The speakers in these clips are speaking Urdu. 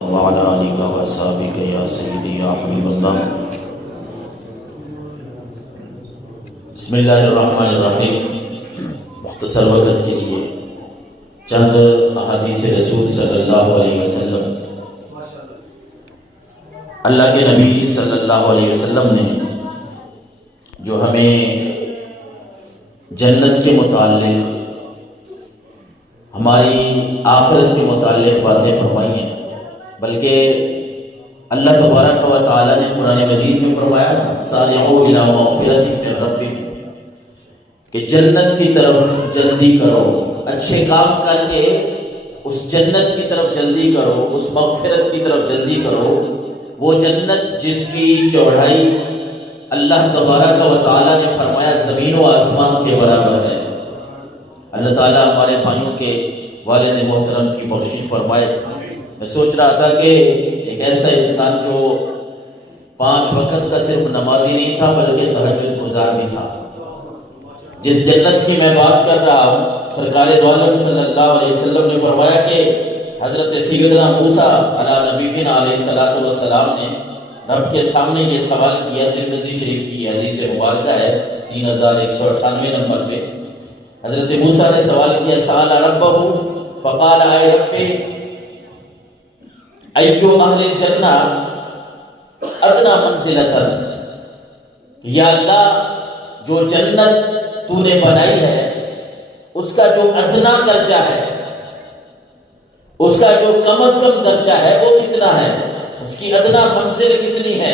وعلى آلك وأصحابك يا سيدي يا حبيب الله. بسم اللہ الرحمن الرحیم. مختصر وقت کے لیے چند احادیث رسول صلی اللہ علیہ وسلم، اللہ کے نبی صلی اللہ علیہ وسلم نے جو ہمیں جنت کے متعلق، ہماری آخرت کے متعلق باتیں فرمائی ہیں، بلکہ اللہ تبارک و تعالیٰ نے قرآن مجید میں فرمایا نا، سارعوا الی مغفرۃ من ربکم، کہ جنت کی طرف جلدی کرو، اچھے کام کر کے اس جنت کی طرف جلدی کرو، اس مغفرت کی طرف جلدی کرو. وہ جنت جس کی چوڑائی اللہ تبارک و تعالیٰ نے فرمایا زمین و آسمان کے برابر ہے. اللہ تعالیٰ ہمارے بھائیوں کے والد محترم کی بخشش فرمائے. میں سوچ رہا تھا کہ ایک ایسا انسان جو 5 وقت کا صرف نمازی نہیں تھا بلکہ تہجد گزار بھی تھا، جس جنت کی میں بات کر رہا ہوں، سرکار دو عالم صلی اللہ علیہ وسلم نے فرمایا کہ حضرت سیدنا موسیٰ علیہ نبینا علیہ الصلوۃ والسلام نے رب کے سامنے یہ سوال کیا. ترمذی شریف کی حدیث مبارکہ ہے 3198 نمبر پہ. حضرت موسیٰ نے سوال کیا، سأل ربہ فقال اے رب ایو اہل الجنہ ادنا منزلتا، یا اللہ جو جنت تو نے بنائی ہے اس کا جو ادنا درجہ ہے، اس کا جو کم از کم درجہ ہے وہ کتنا ہے، اس کی ادنا منزل کتنی ہے.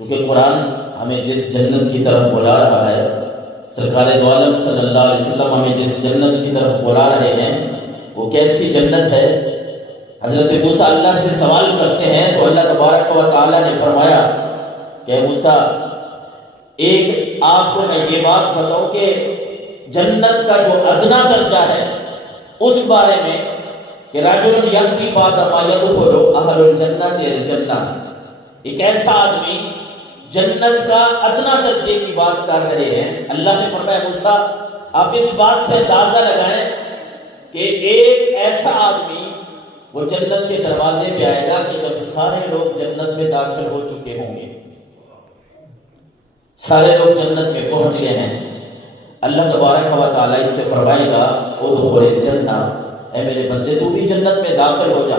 کیونکہ قرآن ہمیں جس جنت کی طرف بلا رہا ہے، سرکار دو عالم صلی اللہ علیہ وسلم ہمیں جس جنت کی طرف بلا رہے ہیں، وہ کیسی جنت ہے. حضرت موسیٰ اللہ سے سوال کرتے ہیں تو اللہ تبارک و تعالیٰ نے فرمایا کہ موسیٰ، ایک آپ کو میں یہ بات بتاؤں کہ جنت کا جو ادنا درجہ ہے اس بارے میں، کہ رجل یأتی بعد ما يدخل اہل الجنۃ الجنہ، ایک ایسا آدمی جنت کا ادنا درجے کی بات کر رہے ہیں. اللہ نے فرمایا موسیٰ آپ اس بات سے اندازہ لگائیں کہ ایک ایسا آدمی وہ جنت کے دروازے پہ آئے گا کہ جب سارے لوگ جنت میں داخل ہو چکے ہوں گے، سارے لوگ جنت میں پہنچ گئے ہیں، اللہ تبارک و تعالیٰ اس سے فرمائے گا ادخل الجنہ، اے میرے بندے تو بھی جنت میں داخل ہو جا.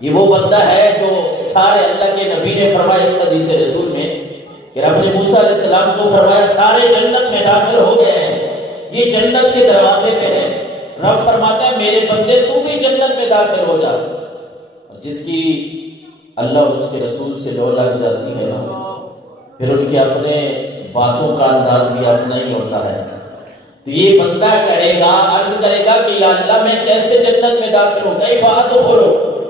یہ وہ بندہ ہے جو سارے، اللہ کے نبی نے فرمایا اس حدیث رسول میں کہ رب نے موسیٰ علیہ السلام کو فرمایا سارے جنت میں داخل ہو گئے ہیں، یہ جنت کے دروازے پہ ہے. رب فرماتا ہے میرے بندے تو بھی جنت میں داخل ہو جا. جس کی اللہ اور اس کے رسول سے لو لگ جاتی ہے نا، پھر ان کے اپنے باتوں کا انداز بھی اپنا ہی ہوتا ہے. تو یہ بندہ کہے گا، عرض کرے گا کہ یا اللہ میں کیسے جنت میں داخل ہوں، کیف ادخل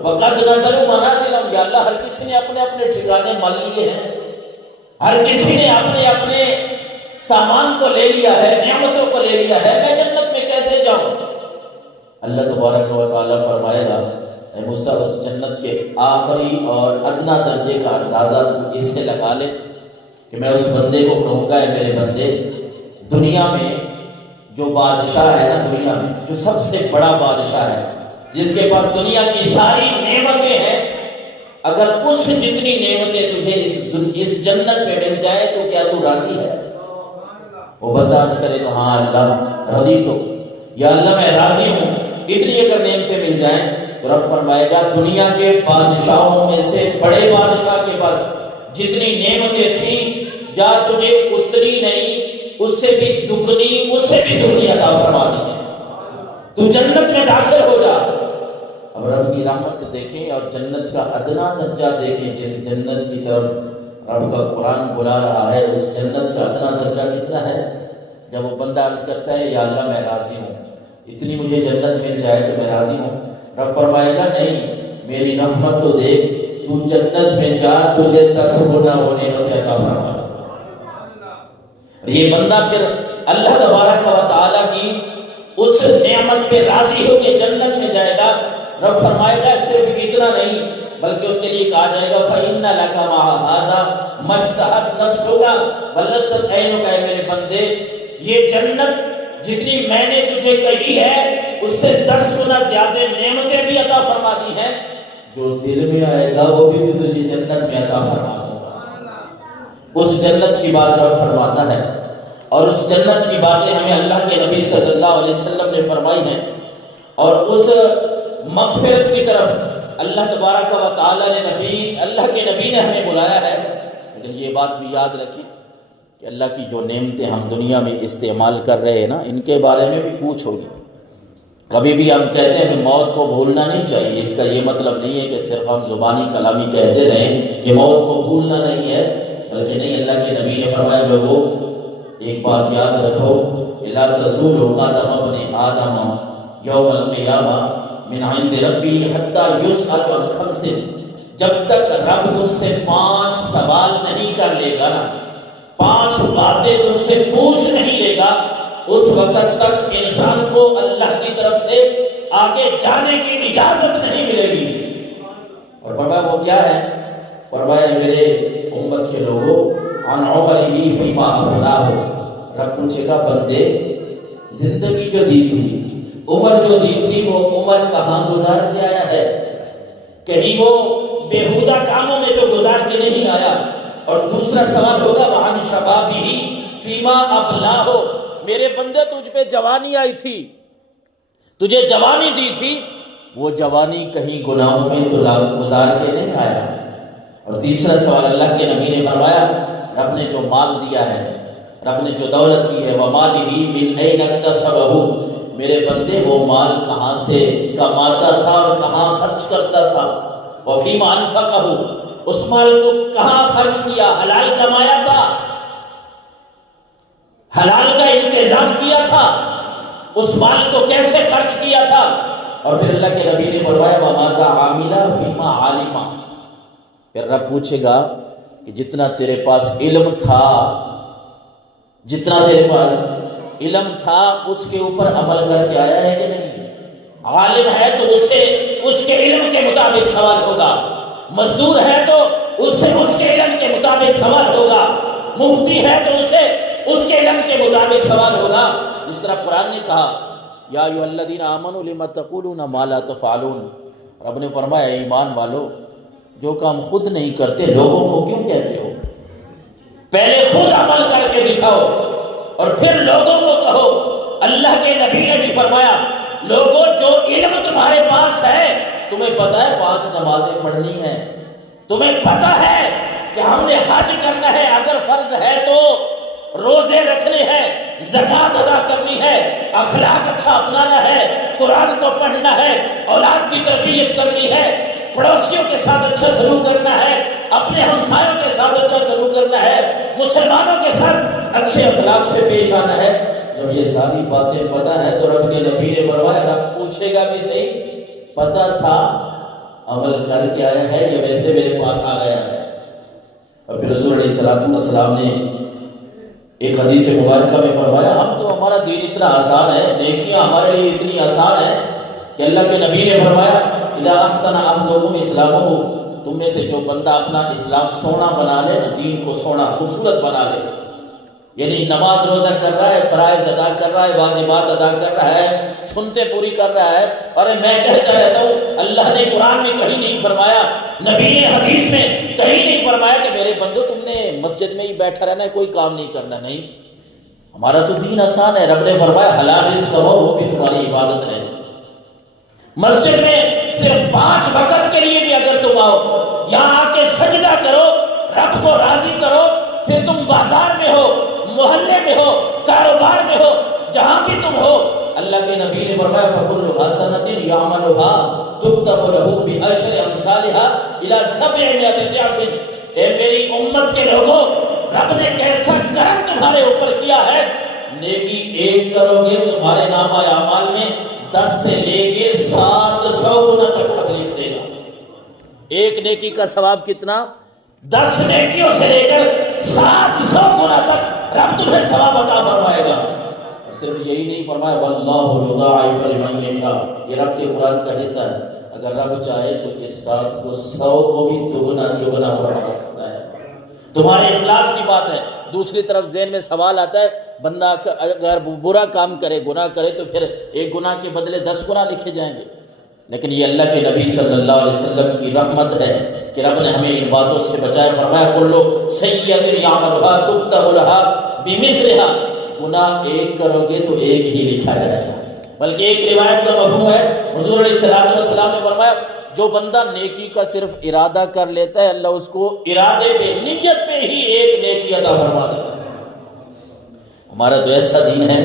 وقد نزلوا منازلهم، یا اللہ ہر کسی نے اپنے اپنے ٹھکانے مان لیے ہیں، ہر کسی نے اپنے اپنے سامان کو لے لیا ہے، نعمتوں کو لے لیا ہے، میں جنت میں کیسے جاؤں. اللہ تبارک و تعالیٰ فرمائے گا اے موسیٰ اس جنت کے آخری اور ادنا درجے کا اندازہ تو اس سے لگا لے کہ میں اس بندے کو کہوں گا اے میرے بندے، دنیا میں جو بادشاہ ہے نا، دنیا میں جو سب سے بڑا بادشاہ ہے، جس کے پاس دنیا کی ساری نعمتیں ہیں، اگر اس جتنی نعمتیں تجھے اس جنت میں مل جائے تو کیا تو راضی ہے؟ وہ بندہ عرض کرے گا ہاں اللہ رضی تو، یا اللہ میں راضی ہوں، اتنی اگر نعمتیں مل جائیں. تو رب فرمائے گا دنیا کے بادشاہوں میں سے بڑے بادشاہ کے پاس جتنی نعمتیں تھیں، جا تجھے اتنی نہیں، اس سے بھی دگنی، اس سے بھی دگنی عطا فرما دی ہے، تو جنت میں داخل ہو جا. اب رب کی رحمت دیکھیں اور جنت کا ادنا درجہ دیکھیں. جس جنت کی طرف رب کا قرآن بلا رہا ہے، اس جنت کا ادنا درجہ کتنا ہے. جب وہ بندہ عرض کرتا ہے یا اللہ میں راضی ہوں، اتنی مجھے جنت مل جائے تو میں راضی ہوں، رب فرمائے گا نہیں، میری رحمت تو دیکھ، تو جنت میں جا، تجھے 10 گنا وہ نعمت عطا فرما. اور یہ بندہ پھر اللہ تبارک و تعالیٰ کی اس نعمت پہ راضی ہو کے جنت میں جائے گا. رب فرمائے گا صرف اتنا نہیں بلکہ اس کے لیے کہا جائے گا فَإِنَّ لَكَ مَعَ هَذَا مَا اشْتَهَتْ نَفْسُكَ وَلَذَّتْ عَيْنُكَ، اے میرے بندے یہ جنت جتنی میں نے تجھے کہی ہے اس سے 10 گنا زیادہ نعمتیں بھی عطا فرما دی ہیں. جو دل میں آئے گا وہ بھی تجھے جنت میں عطا فرما دوں گا. اس جنت کی بات رب فرماتا ہے، اور اس جنت کی باتیں ہمیں اللہ کے نبی صلی اللہ علیہ وسلم نے فرمائی ہیں، اور اس مغفرت کی طرف اللہ تبارک و تعالی نے اللہ کے نبی نے ہمیں بلایا ہے. لیکن یہ بات بھی یاد رکھیں کہ اللہ کی جو نعمتیں ہم دنیا میں استعمال کر رہے ہیں نا، ان کے بارے میں بھی پوچھ ہوگی. کبھی بھی ہم کہتے ہیں کہ موت کو بھولنا نہیں چاہیے، اس کا یہ مطلب نہیں ہے کہ صرف ہم زبانی کلامی کہتے رہیں کہ موت کو بھولنا نہیں ہے، بلکہ نہیں، اللہ کے نبی نے فرمایا لوگوں ایک بات یاد رکھو، لا تزول قدم ابن آدم یوم القیامہ من عند ربی حتی یسأل عن خمس. جب تک رب تم سے 5 سوال نہیں کر لے گا نا، 5 باتیں تم سے پوچھ نہیں لے گا، اس وقت تک انسان کو اللہ کی طرف سے آگے جانے کی اجازت نہیں ملے گی. اور فرمایا وہ کیا ہے؟ فرمایا میرے امت کے لوگوں عن عمرہ فیما افناہ. رب پوچھے گا بندے زندگی جو دی تھی، عمر جو دی تھی، وہ عمر کہاں گزار کے آیا ہے؟ کہیں وہ بیہودہ کاموں میں تو گزار کے نہیں آیا. اور دوسرا سوال ہوگا وعن شبابہ فیما ابلاہ. میرے بندے تجھ پہ جوانی آئی تھی، تجھے جوانی دی تھی، وہ جوانی کہیں گناہوں میں تو گزار کے نہیں آیا. اور تیسرا سوال اللہ کے نبی نے فرمایا رب نے جو مال دیا ہے، رب نے جو دولت دی ہے، وَمَالِهِ مِنْ أَيْنَ اكْتَسَبَهُ. میرے بندے وہ مال کہاں سے کماتا تھا اور کہاں خرچ کرتا تھا؟ وَفِيمَ أَنْفَقَهُ. اس مال کو کہاں خرچ کیا؟ حلال کمایا تھا، حلال کا انتظام کیا تھا، اس مال کو کیسے خرچ کیا تھا؟ اور پھر اللہ کے نبی نے فرمایا وَمَاذَا عَامِلَ فِيمَا عَالِمَ. پھر رب پوچھے گا کہ جتنا تیرے پاس علم تھا، جتنا تیرے پاس علم تھا اس کے اوپر عمل کر کے آیا ہے کہ نہیں؟ عالم ہے تو اس سے اس کے علم کے مطابق سوال ہوگا، مزدور ہے تو اس سے اس کے علم کے مطابق سوال ہوگا، مفتی ہے تو اس سے اس کے علم کے مطابق سوال ہوگا. جس طرح قرآن نے کہا یا ایھا الذین آمنوا لم تقولون ما لا تفعلون. رب نے فرمایا ایمان والو، جو کام خود نہیں کرتے لوگوں کو کیوں کہتے ہو؟ پہلے خود عمل کر کے دکھاؤ اور پھر لوگوں کو کہو. اللہ کے نبی نے بھی فرمایا لوگوں جو علم تمہارے پاس ہے، تمہیں پتہ ہے 5 نمازیں پڑھنی ہیں، تمہیں پتہ ہے کہ ہم نے حج کرنا ہے، اگر فرض ہے تو روزے رکھنے ہیں، زکوٰۃ ادا کرنی ہے، اخلاق اچھا اپنانا ہے، قرآن کو پڑھنا ہے، اولاد کی تربیت کرنی ہے، پڑوسیوں کے ساتھ اچھا سلوک کرنا ہے، اپنے ہمسایوں کے ساتھ اچھا سلوک کرنا ہے، مسلمانوں کے ساتھ اچھے اخلاق سے پیش آنا ہے. جب یہ ساری باتیں پتہ ہے تو رب کے نبی نے فرمایا رب پوچھے گا بھی صحیح پتہ تھا عمل کر کے آیا ہے یا ویسے میرے پاس آ گیا ہے؟ اور پھر رسول علیہ السلام نے ایک حدیث مبارکہ میں فرمایا ہم تو ہمارا دین اتنا آسان ہے، نیکیاں ہمارے لیے اتنی آسان ہیں کہ اللہ کے نبی نے فرمایا اذا احسن احدکم اسلامہ. تم میں سے جو بندہ اپنا اسلام سونا بنا لے، دین کو سونا خوبصورت بنا لے، یعنی نماز روزہ کر رہا ہے، فرائض ادا کر رہا ہے، واجبات ادا کر رہا ہے، سنتے پوری کر رہا ہے. اور میں کہتا رہتا ہوں اللہ نے قرآن میں کہیں نہیں فرمایا، نبی نے حدیث میں کہیں نہیں فرمایا کہ میرے بندو تم نے مسجد میں ہی بیٹھا رہنا ہے، کوئی کام نہیں کرنا. نہیں، ہمارا تو دین آسان ہے. رب نے فرمایا حلال رزق کرو، وہ بھی تمہاری عبادت ہے. مسجد میں صرف 5 وقت کے لیے بھی اگر تم آؤ، یہاں آ کے سجدہ کرو، رب کو راضی کرو، پھر تم بازار میں ہو، محلے میں ہو، کاروبار میں ہو، جہاں بھی تم ہو، اللہ کے نبی نے فرمایا فَكُلُّ حَسَنَةٍ يَعْمَلُهَا تُكْتَبُ لَهُ بِعَشْرِ أَمْثَالِهَا إِلَى 700 ضِعْفٍ. اے میری امت کے لوگوں، رب نے کیسا کرم تمہارے اوپر کیا ہے. نیکی 1 کرو گے تمہارے نامہ اعمال میں 10 سے لے کے 700 گنا تک رب لکھ دے گا. ایک نیکی کا ثواب کتنا؟ 10 نیکیوں سے لے کر 700 گنا تک رب تمہیں ثواب عطا فرمائے گا. اور صرف یہی نہیں فرمایا واللہ یضاعف لمن یشاء. یہ رب کے قرآن کا حصہ ہے. اگر رب چاہے تو اس 7 کو 100 کو بھی دگنا چگنا فرما سکتا ہے. تمہارے اخلاص کی بات ہے. دوسری طرف ذہن میں سوال آتا ہے بندہ اگر برا کام کرے، گناہ کرے تو پھر ایک گناہ کے بدلے 10 گناہ لکھے جائیں گے. لیکن یہ اللہ کے نبی صلی اللہ علیہ وسلم کی رحمت ہے کہ رب نے ہمیں ان باتوں سے بچایا. فرمایا کلو سیئۃ یعملھا تکتب لھا بمثلھا، گناہ ایک کرو گے تو ایک ہی لکھا جائے گا. بلکہ ایک روایت کا مفہوم ہے، حضور علیہ الصلوۃ والسلام نے فرمایا جو بندہ نیکی کا صرف ارادہ کر لیتا ہے اللہ اس کو ارادے پہ، نیت پہ ہی ایک نیکی عطا فرما دیتا ہے. ہمارا تو ایسا دین ہے،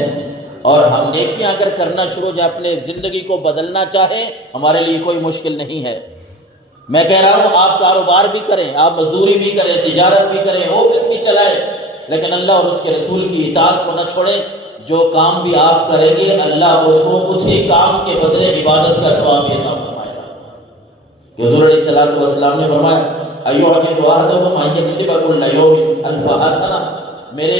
اور ہم نیکیاں اگر کرنا شروع جائیں، اپنے زندگی کو بدلنا چاہیں، ہمارے لیے کوئی مشکل نہیں ہے. میں کہہ رہا ہوں آپ کاروبار بھی کریں، آپ مزدوری بھی کریں، تجارت بھی کریں، آفس بھی چلائیں، لیکن اللہ اور اس کے رسول کی اطاعت کو نہ چھوڑیں. جو کام بھی آپ کریں گے اللہ اس کو اسی کام کے بدلے عبادت کا ثواب بھی عطا فرمائے گا. حضور علیہ الصلوۃ والسلام نے فرمایا ایعجز احدکم ان یکسب کل یوم 1000 حسنہ، میرے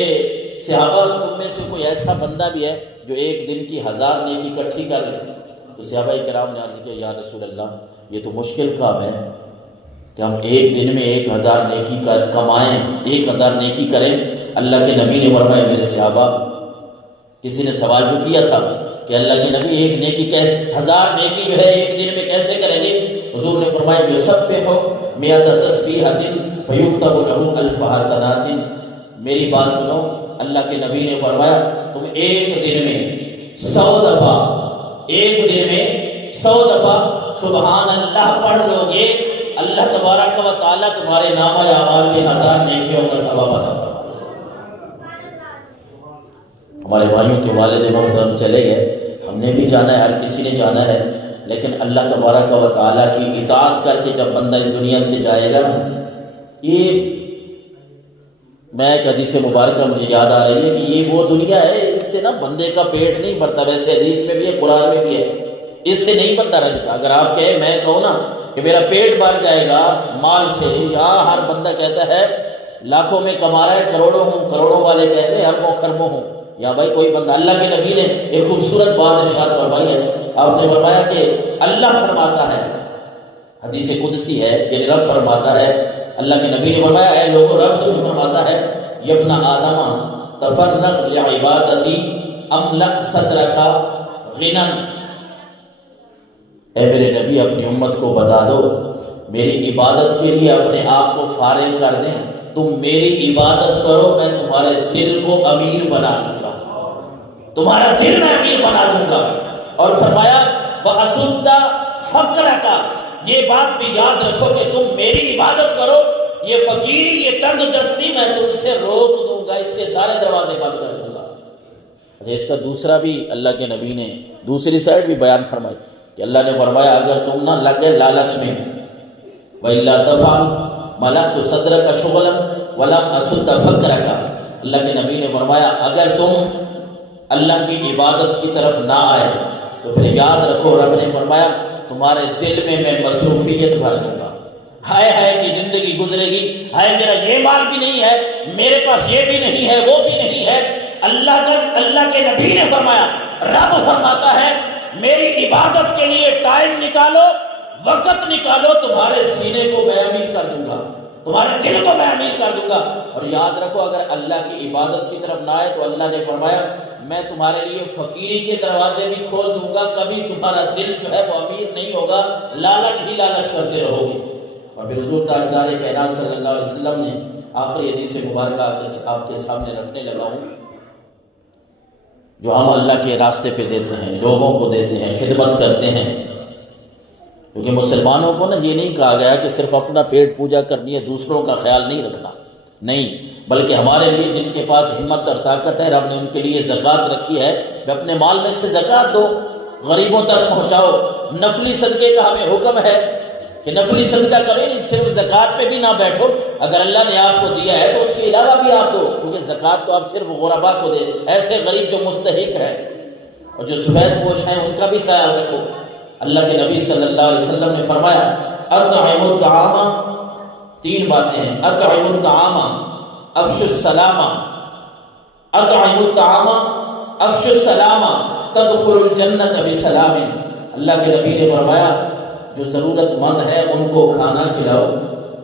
صحابہ تم میں سے کوئی ایسا بندہ بھی ہے جو ایک دن کی 1000 نیکی اکٹھی کر لے؟ تو صحابہ کرام نے عرض کیا یا رسول اللہ یہ تو مشکل کام ہے کہ ہم ایک دن میں 1000 نیکی کمائیں، 1000 نیکی کریں. اللہ کے نبی نے فرمایا میرے صحابہ، کسی نے سوال جو کیا تھا کہ اللہ کے نبی ایک نیکی کیسے، 1000 نیکی جو ہے ایک دن میں کیسے کریں گے؟ حضور نے فرمایا یسبح 100 تسبیحۃ فیکتب لہ 1000 حسنات. میری بات سنو، اللہ کے نبی نے فرمایا تم ایک دن میں 100 دفعہ، ایک دن میں 100 دفعہ سبحان اللہ پڑھ لو گے، اللہ تبارک و تعالیٰ تمہارے نامہ اعمال میں 1000 نیکیوں کا ثواب عطا فرمائے. ہمارے بھائیوں کے والد محترم چلے گئے، ہم نے بھی جانا ہے، ہر کسی نے جانا ہے، لیکن اللہ تبارک و تعالیٰ کی اطاعت کر کے جب بندہ اس دنیا سے جائے گا، یہ میں ایک حدیث مبارکہ مجھے یاد آ رہی ہے کہ یہ وہ دنیا ہے اس سے نا بندے کا پیٹ نہیں بھرتا. ویسے حدیث میں بھی ہے، قرآن میں بھی ہے، اس سے نہیں بندہ رجتا. اگر آپ کہیں میں کہوں نا کہ میرا پیٹ بھر جائے گا مال سے، یا ہر بندہ کہتا ہے لاکھوں میں کما رہا ہے، کروڑوں ہوں، کروڑوں والے کہتے ہیں اربوں خربوں ہوں، یا بھائی کوئی بندہ. اللہ کے نبی نے ایک خوبصورت بات ارشاد فرمائی ہے. آپ نے فرمایا کہ اللہ فرماتا ہے، حدیث قدسی ہے، یعنی رب فرماتا ہے، اللہ کے نبی نے فرمایا اے لوگو رب تمہیں فرماتا ہے یبن آدم تفرغ لعبادتی املأ صدرک غنا. اے میرے نبی اپنی امت کو بتا دو میری عبادت کے لیے اپنے آپ کو فارغ کر دیں، تم میری عبادت کرو میں تمہارے دل کو امیر بنا دوں گا، تمہارا دل میں امیر بنا دوں گا. اور فرمایا وَأَسُدَّ فَقْرَكَ، یہ بات بھی یاد رکھو کہ تم میری عبادت کرو، یہ فقیری، یہ تنگ دستی میں تم سے روک دوں گا، اس کے سارے دروازے بند کر دوں گا. اچھا اس کا دوسرا بھی اللہ کے نبی نے دوسری سائڈ بھی بیان فرمائی کہ اللہ نے فرمایا اگر تم نہ لگے لالچ میں وَإِلَّا تَفْعَلْ مَلَأْتُ صَدْرَكَ شُغْلًا وَلَمْ أَسُدَّ فَقْرَكَ. اللہ کے نبی نے فرمایا اگر تم اللہ کی عبادت کی طرف نہ آئے تو پھر یاد رکھو رب نے فرمایا تمہارے دل میں میں مصروفیت بھر دوں گا. ہائے ہائے کی زندگی گزرے گی، ہائے میرا یہ مال بھی نہیں ہے، میرے پاس یہ بھی نہیں ہے، وہ بھی نہیں ہے. اللہ کے نبی نے فرمایا، رب فرماتا ہے میری عبادت کے لیے ٹائم نکالو، وقت نکالو، تمہارے سینے کو میں امیر کر دوں گا، تمہارے دل کو میں امیر کر دوں گا. اور یاد رکھو اگر اللہ کی عبادت کی طرف نہ آئے تو اللہ نے فرمایا میں تمہارے لیے فقیری کے دروازے بھی کھول دوں گا، کبھی تمہارا دل جو ہے وہ امیر نہیں ہوگا، لالچ ہی لالچ کرتے رہو گے. اور پھر حضور تاجدار کائنات صلی اللہ علیہ وسلم نے آخری حدیث مبارکہ آپ کے سامنے رکھنے لگا ہوں، جو ہم اللہ کے راستے پہ دیتے ہیں، لوگوں کو دیتے ہیں، خدمت کرتے ہیں. کیونکہ مسلمانوں کو نا یہ نہیں کہا گیا کہ صرف اپنا پیٹ پوجا کرنی ہے، دوسروں کا خیال نہیں رکھنا، نہیں، بلکہ ہمارے لیے جن کے پاس ہمت اور طاقت ہے رب نے ان کے لیے زکوٰۃ رکھی ہے کہ اپنے مال میں سے زکوٰۃ دو، غریبوں تک پہنچاؤ. نفلی صدقے کا ہمیں حکم ہے کہ نفلی صدقہ کرو، صرف زکوٰۃ پہ بھی نہ بیٹھو، اگر اللہ نے آپ کو دیا ہے تو اس کے علاوہ بھی آپ دو، کیونکہ زکوٰۃ تو آپ صرف غربا کو دے، ایسے غریب جو مستحق ہے اور جو سفید پوش ہیں ان کا بھی خیال رکھو. اللہ کے نبی صلی اللہ علیہ وسلم نے فرمایا اطعم الطعام، 3 باتیں ہیں، اطعم الطعام افشوا السلام، اطعم الطعام افشوا السلام تدخلوا الجنة بسلام. اللہ کے نبی نے فرمایا جو ضرورت مند ہے ان کو کھانا کھلاؤ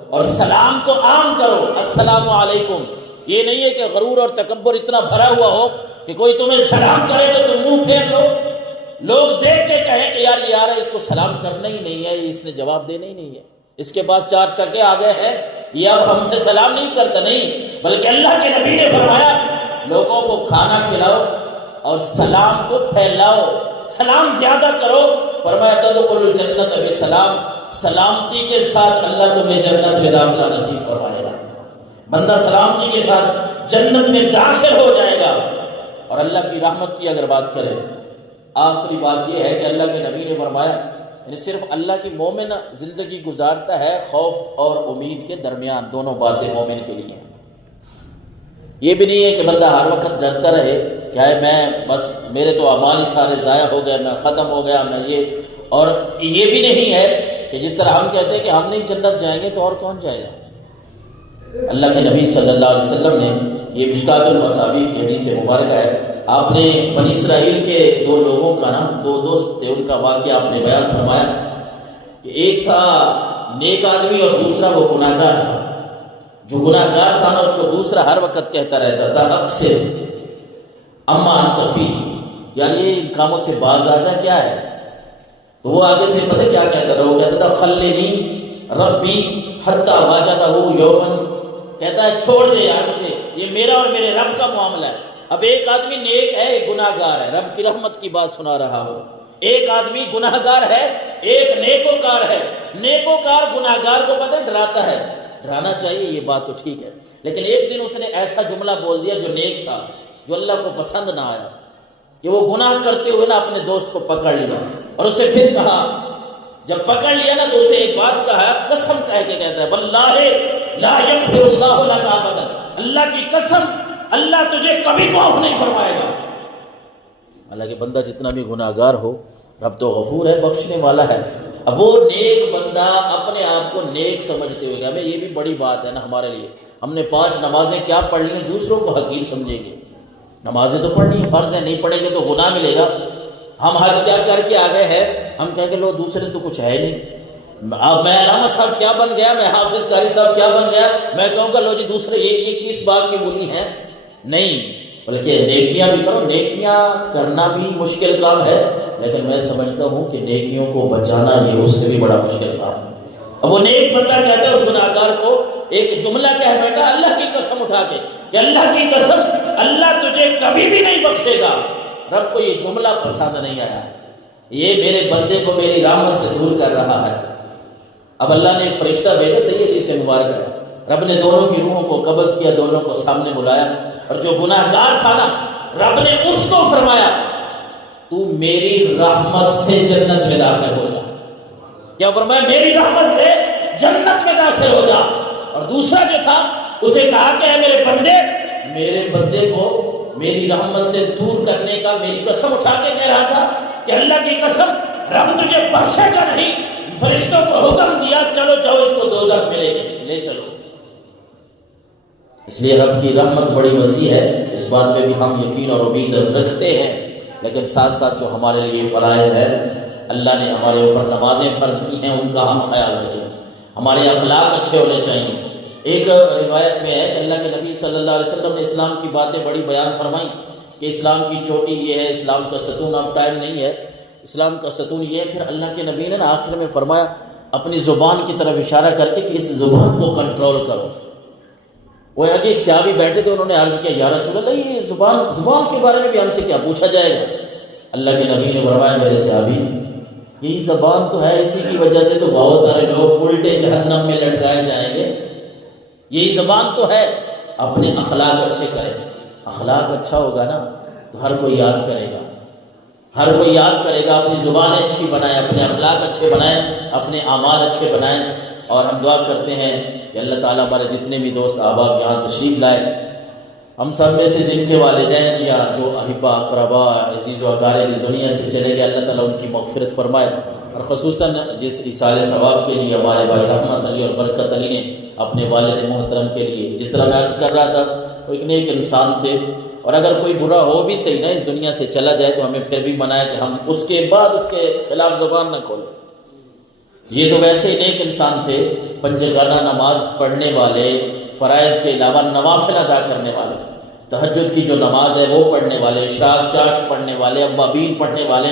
اور سلام کو عام کرو، السلام علیکم. یہ نہیں ہے کہ غرور اور تکبر اتنا بھرا ہوا ہو کہ کوئی تمہیں سلام کرے تو تم منہ پھیر لو، لوگ دیکھ کے کہیں کہ یار یہ آ رہا ہے، اس کو سلام کرنا ہی نہیں ہے، اس نے جواب دینا ہی نہیں ہے، اس کے پاس 4 ٹکے آ گئے ہیں، یہ اب ہم سے سلام نہیں کرتا، نہیں، بلکہ اللہ کے نبی نے فرمایا لوگوں کو کھانا کھلاؤ اور سلام کو پھیلاؤ، سلام زیادہ کرو، فرمایا تدخل الجنت بسلام، سلامتی کے ساتھ اللہ تمہیں جنت میں داخلہ نصیب فرمائے گا، بندہ سلامتی کے ساتھ جنت میں داخل ہو جائے گا۔ اور اللہ کی رحمت کی اگر بات کریں، آخری بات یہ ہے کہ اللہ کے نبی نے فرمایا یعنی صرف اللہ کی مومن زندگی گزارتا ہے خوف اور امید کے درمیان، دونوں باتیں مومن کے لیے ہیں۔ یہ بھی نہیں ہے کہ بندہ ہر وقت ڈرتا رہے کہ میں بس میرے تو اعمال ہی سارے ضائع ہو گئے، میں ختم ہو گیا، میں یہ، اور یہ بھی نہیں ہے کہ جس طرح ہم کہتے ہیں کہ ہم نہیں جنت جائیں گے تو اور کون جائے گا۔ اللہ کے نبی صلی اللہ علیہ وسلم نے، یہ مشکات المصابیح کی حدیث مبارکہ ہے، آپ نے بنی اسرائیل کے 2 لوگوں کا نام، 2 دوست تھے، ان کا واقعہ آپ نے بیان فرمایا کہ ایک تھا نیک آدمی اور دوسرا وہ گناہ گار تھا۔ جو گناہ گار تھا نا اس کو دوسرا ہر وقت کہتا رہتا تھا اکثر اما انت فیہ، یعنی یہ ان کاموں سے باز آ جا، کیا ہے؟ تو وہ آگے سے پتہ کیا کہتا تھا، وہ کہتا تھا خلنی ربی حتی واجدہ یومن، کہتا ہے چھوڑ دے یار مجھے، یہ میرا اور میرے رب کا معاملہ ہے۔ اب ایک آدمی نیک ہے، ایک گناہ گار ہے، رب کی رحمت کی بات سنا رہا ہو، ایک آدمی گناہ گار ہے، ایک نیکوکار ہے، نیکوکار گناہ گار کو پتہ ڈراتا ہے، ڈرانا چاہیے، یہ بات تو ٹھیک ہے، لیکن ایک دن اس نے ایسا جملہ بول دیا جو نیک تھا، جو اللہ کو پسند نہ آیا، کہ وہ گناہ کرتے ہوئے نا اپنے دوست کو پکڑ لیا اور اسے پھر کہا، جب پکڑ لیا نا تو اسے ایک بات کہا، قسم کہہ کے کہتا ہے واللہ لا یغفر اللہ لک ابدا، اللہ کی قسم اللہ تجھے کبھی معاف نہیں فرمائے گا۔ حالانکہ بندہ جتنا بھی گناہ گار ہو، رب تو غفور ہے، بخشنے والا ہے۔ اب وہ نیک بندہ اپنے آپ کو نیک سمجھتے ہوئے گا، ہمیں یہ بھی بڑی بات ہے نا ہمارے لیے، ہم نے 5 نمازیں کیا پڑھ لی ہیں، دوسروں کو حقیر سمجھیں گے، نمازیں تو پڑھنی ہیں، فرض ہے، نہیں پڑھیں گے تو گناہ ملے گا۔ ہم حج کیا کر کے آ گئے ہیں، ہم کہیں گے لو دوسرے تو کچھ ہے نہیں، اب میں علامہ صاحب کیا بن گیا، میں حافظ قاری صاحب کیا بن گیا، میں کہوں گا لو جی دوسرے یہ کس بات کی مولی ہے، نہیں، بلکہ نیکیاں بھی کرو، نیکیاں کرنا بھی مشکل کام ہے، لیکن میں سمجھتا ہوں کہ نیکیوں کو بچانا یہ اس سے بھی بڑا مشکل کام ہے۔ اب وہ نیک بندہ کہتا ہے اس گناہ گار کو ایک جملہ کہہ بیٹا اللہ کی قسم اٹھا کے کہ اللہ کی قسم اللہ تجھے کبھی بھی نہیں بخشے گا۔ رب کو یہ جملہ پسند نہیں آیا، یہ میرے بندے کو میری رحمت سے دور کر رہا ہے۔ اب اللہ نے ایک فرشتہ بھیجا، صحیح حدیث مبارک ہے، رب نے دونوں کی روحوں کو قبض کیا، دونوں کو سامنے بلایا، اور جو گناہ گار تھا نا رب نے اس کو فرمایا تو میری رحمت سے جنت میں داخل ہو جا، کیا فرمایا؟ میری رحمت سے جنت میں داخل ہو جا۔ اور دوسرا جو تھا اسے کہا کہ اے میرے بندے کو میری رحمت سے دور کرنے کا میری قسم اٹھا کے کہہ رہا تھا کہ اللہ کی قسم رب تجھے بخشے گا نہیں، فرشتوں کو حکم دیا چلو جاؤ اس کو دوزخ میں لے چلو۔ اس لیے رب کی رحمت بڑی وسیع ہے، اس بات پہ بھی ہم یقین اور امید رکھتے ہیں، لیکن ساتھ ساتھ جو ہمارے لیے فرائض ہے، اللہ نے ہمارے اوپر نمازیں فرض کی ہیں، ان کا ہم خیال رکھیں، ہمارے اخلاق اچھے ہونے چاہیے۔ ایک روایت میں ہے کہ اللہ کے نبی صلی اللہ علیہ وسلم نے اسلام کی باتیں بڑی بیان فرمائی کہ اسلام کی چوٹی یہ ہے، اسلام کا ستون، اب ٹائم نہیں ہے، اسلام کا ستون یہ ہے۔ پھر اللہ کے نبی نے آخر میں فرمایا اپنی زبان کی طرف اشارہ کر کے کہ اس زبان کو کنٹرول کرو۔ وہ ہے کہ ایک صحابی بیٹھے تھے، انہوں نے عرض کیا یا رسول اللہ یہ زبان کے بارے میں بھی ہم سے کیا پوچھا جائے گا؟ اللہ کے نبی نے فرمایا میرے صحابی یہی زبان تو ہے، اسی کی وجہ سے تو بہت سارے لوگ الٹے جہنم میں لٹکائے جائیں گے، یہی زبان تو ہے۔ اپنے اخلاق اچھے کریں، اخلاق اچھا ہوگا نا تو ہر کوئی یاد کرے گا، ہر کوئی یاد کرے گا۔ اپنی زبانیں اچھی بنائیں، اپنے اخلاق اچھے بنائیں، اپنے اعمال اچھے بنائیں، اور ہم دعا کرتے ہیں کہ اللہ تعالیٰ ہمارے جتنے بھی دوست احباب یہاں تشریف لائے، ہم سب میں سے جن کے والدین یا جو احبا اقربا عزیز و اقارب اس دنیا سے چلے گئے، اللہ تعالیٰ ان کی مغفرت فرمائے، اور خصوصاً جس ایصال ثواب کے لیے ہمارے بھائی رحمت علی اور برکت علی نے اپنے والد محترم کے لیے، جس طرح میں عرض کر رہا تھا وہ ایک نیک انسان تھے، اور اگر کوئی برا ہو بھی صحیح نہ اس دنیا سے چلا جائے تو ہمیں پھر بھی منائے کہ ہم اس کے بعد اس کے خلاف زبان نہ کھولیں۔ یہ تو ویسے ہی نیک انسان تھے، پنجگانہ نماز پڑھنے والے، فرائض کے علاوہ نوافل ادا کرنے والے، تہجد کی جو نماز ہے وہ پڑھنے والے، اشراق چاشت پڑھنے والے، اوابین پڑھنے والے،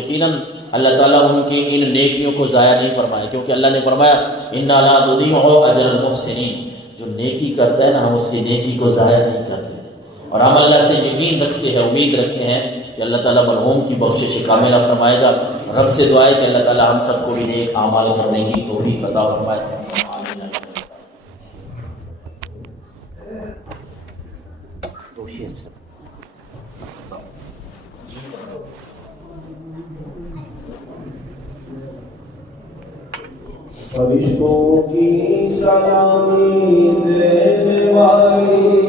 یقیناً اللہ تعالیٰ ان کی ان نیکیوں کو ضائع نہیں فرمائے، کیونکہ اللہ نے فرمایا اِنَّا لَا نُضِيعُ أَجْرَ الْمُحْسِنِينَ، جو نیکی کرتا ہے نا ہم اس کی نیکی کو ضائع نہیں کرتے۔ اور ہم اللہ سے یقین رکھتے ہیں، امید رکھتے ہیں کہ اللہ تعالیٰ مرحوم کی بخشش کاملہ فرمائے گا۔ رب سے دعا ہے کہ اللہ تعالیٰ ہم سب کو بھی نیک اعمال کرنے کی توفیق عطا فرمائے۔ فرشتوں کی سلامی دینے والی